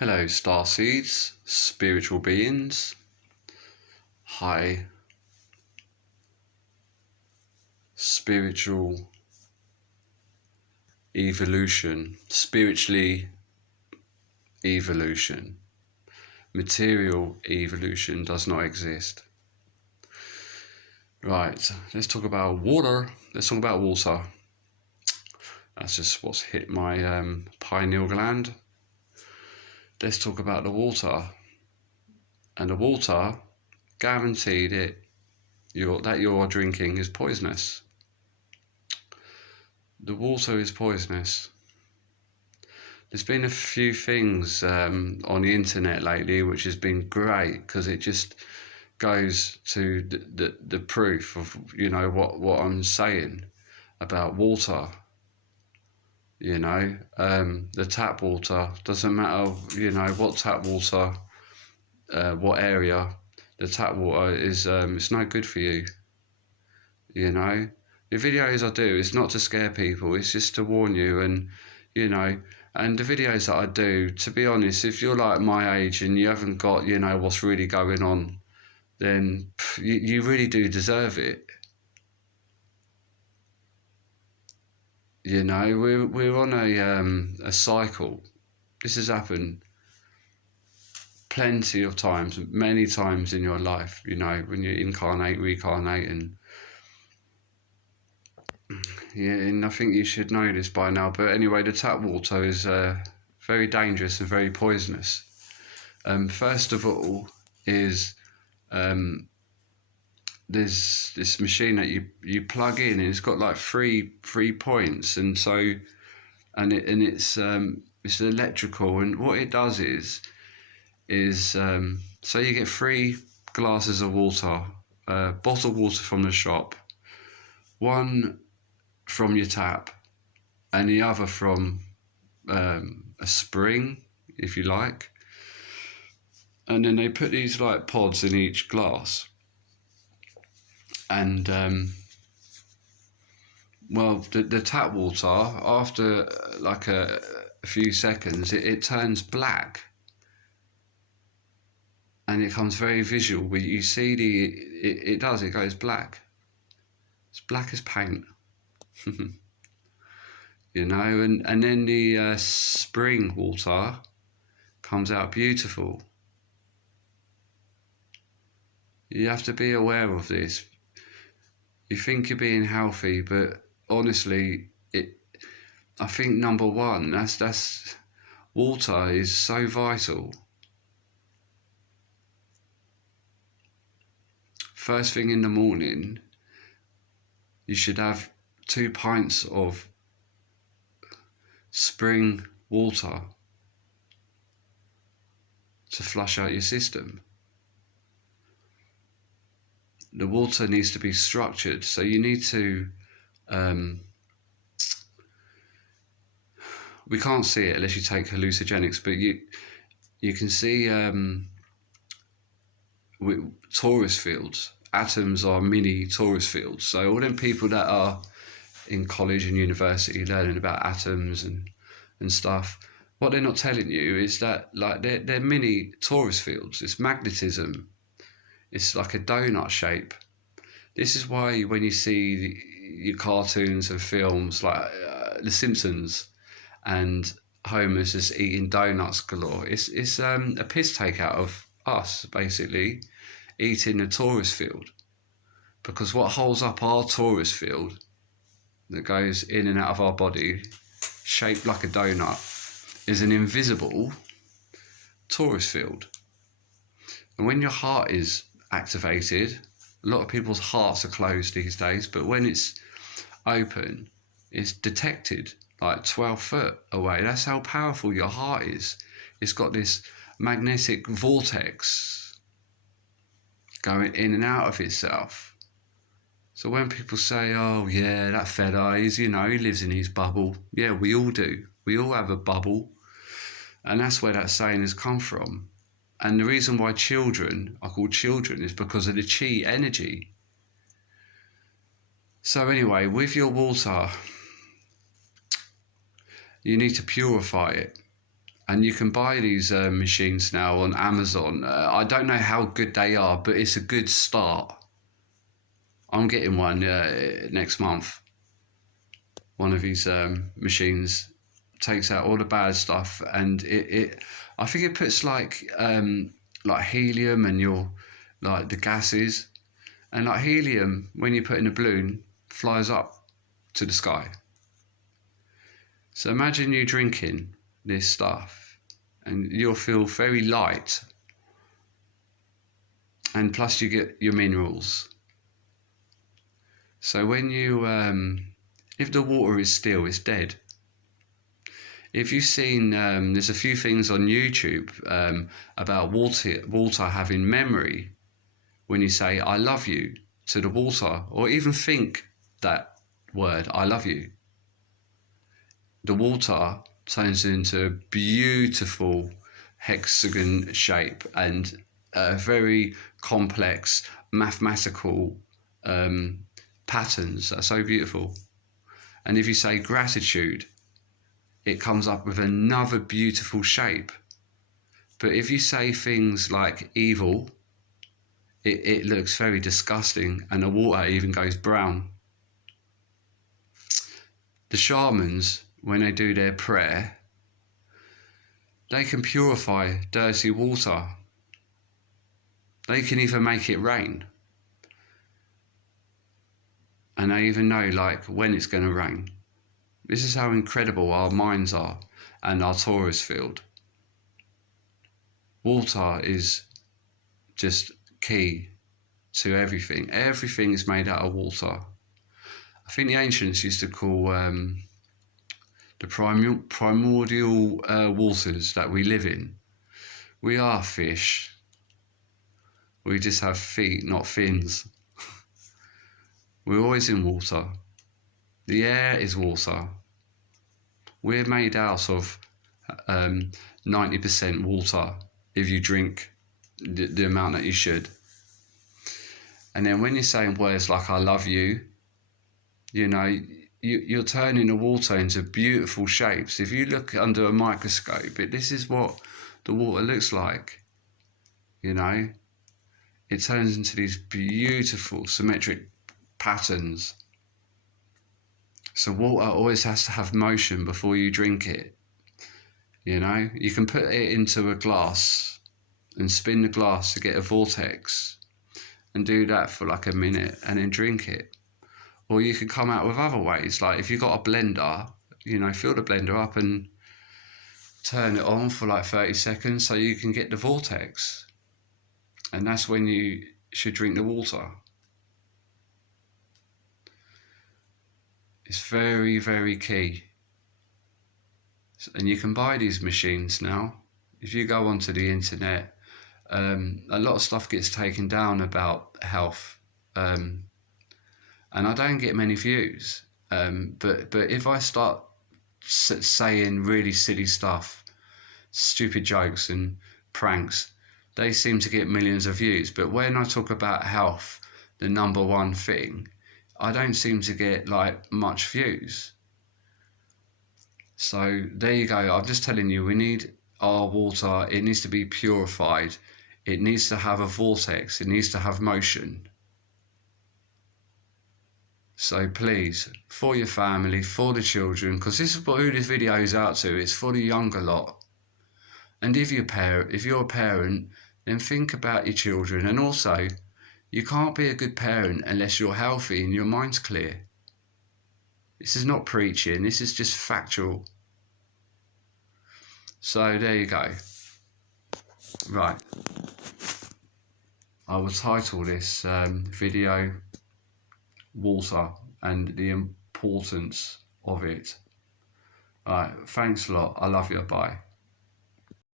Hello, star seeds, spiritual beings. Hi, spiritual evolution, spiritually evolution. Material evolution does not exist. Right, let's talk about water. Let's talk about water. That's just what's hit my pineal gland. Let's talk about the water. And the water, guaranteed that you're drinking is poisonous. The water is poisonous. There's been a few things on the internet lately which has been great because it just goes to the proof of what I'm saying about water. The tap water doesn't matter. What tap water, what area. The tap water is it's no good for you. The videos I do is not to scare people. It's just to warn you and. And the videos that I do, to be honest, if you're like my age and you haven't got, what's really going on, then you really do deserve it. We're on a cycle. This has happened plenty of times, many times in your life, when you incarnate, reincarnate, and I think you should know this by now. But anyway, the tap water is very dangerous and very poisonous. First of all, is there's this machine that you plug in, and it's got like three points, and it's electrical, and what it does is so you get 3 glasses of water, bottled water from the shop, one from your tap and the other from a spring, if you like, and then they put these like pods in each glass, and the tap water, after like a few seconds, it turns black, and it becomes very visual. Where you see it goes black. It's black as paint. And then the spring water comes out beautiful. You have to be aware of this. You think you're being healthy, but honestly, I think number one, that's water is so vital. First thing in the morning, you should have 2 pints of spring water to flush out your system. The water needs to be structured, so you need to we can't see it unless you take hallucinogenics, but you can see torus fields. Atoms are mini torus fields, so all them people that are in college and university learning about atoms and stuff, what they're not telling you is that like they're mini torus fields. It's magnetism. It's like a donut shape. This is why when you see your cartoons and films like The Simpsons and Homer's just eating donuts galore, it's a piss take out of us, basically, eating the torus field. Because what holds up our torus field that goes in and out of our body, shaped like a donut, is an invisible torus field. And when your heart is activated, a lot of people's hearts are closed these days, but when it's open, it's detected like 12 foot away. That's how powerful your heart is. It's got this magnetic vortex going in and out of itself. So when people say, oh yeah, that fella, he lives in his bubble. Yeah, we all do. We all have a bubble. And that's where that saying has come from. And the reason why children are called children is because of the chi energy. So anyway, with your water, you need to purify it. And you can buy these machines now on Amazon. I don't know how good they are, but it's a good start. I'm getting one next month. One of these machines takes out all the bad stuff, and I think it puts like helium and like the gases, and like helium when you put in a balloon flies up to the sky. So imagine you drinking this stuff and you'll feel very light, and plus you get your minerals. So when you if the water is still, it's dead. If you've seen there's a few things on YouTube about water having memory. When you say I love you to the water, or even think that word I love you, the water turns into a beautiful hexagon shape and very complex mathematical patterns that are so beautiful. And if you say gratitude, it comes up with another beautiful shape. But if you say things like evil, it looks very disgusting, and the water even goes brown. The shamans, when they do their prayer, they can purify dirty water. They can even make it rain. And they even know like when it's going to rain. This is how incredible our minds are and our Taurus field. Water is just key to everything. Everything is made out of water. I think the ancients used to call the primordial waters that we live in. We are fish. We just have feet, not fins. We're always in water. The air is water. We're made out of 90% water if you drink the amount that you should. And then when you're saying words like I love you, you know, you're turning the water into beautiful shapes. If you look under a microscope, this is what the water looks like. You know, it turns into these beautiful symmetric patterns. So water always has to have motion before you drink it. You know, you can put it into a glass and spin the glass to get a vortex and do that for like a minute and then drink it. Or you can come out with other ways, like if you've got a blender, you know, fill the blender up and turn it on for like 30 seconds so you can get the vortex. And that's when you should drink the water. It's very, very key. And you can buy these machines now. If you go onto the internet, a lot of stuff gets taken down about health. And I don't get many views. But if I start saying really silly stuff, stupid jokes and pranks, they seem to get millions of views. But when I talk about health, the number one thing, I don't seem to get like much views. So there you go. I'm just telling you, we need our water. It needs to be purified. It needs to have a vortex. It needs to have motion. So please, for your family, for the children, because this is who this video is out to. It's for the younger lot. And if you're a parent, then think about your children. And also, you can't be a good parent unless you're healthy and your mind's clear. This is not preaching. This is just factual. So there you go. Right. I will title this video water and the importance of it. Alright, thanks a lot. I love you. Bye.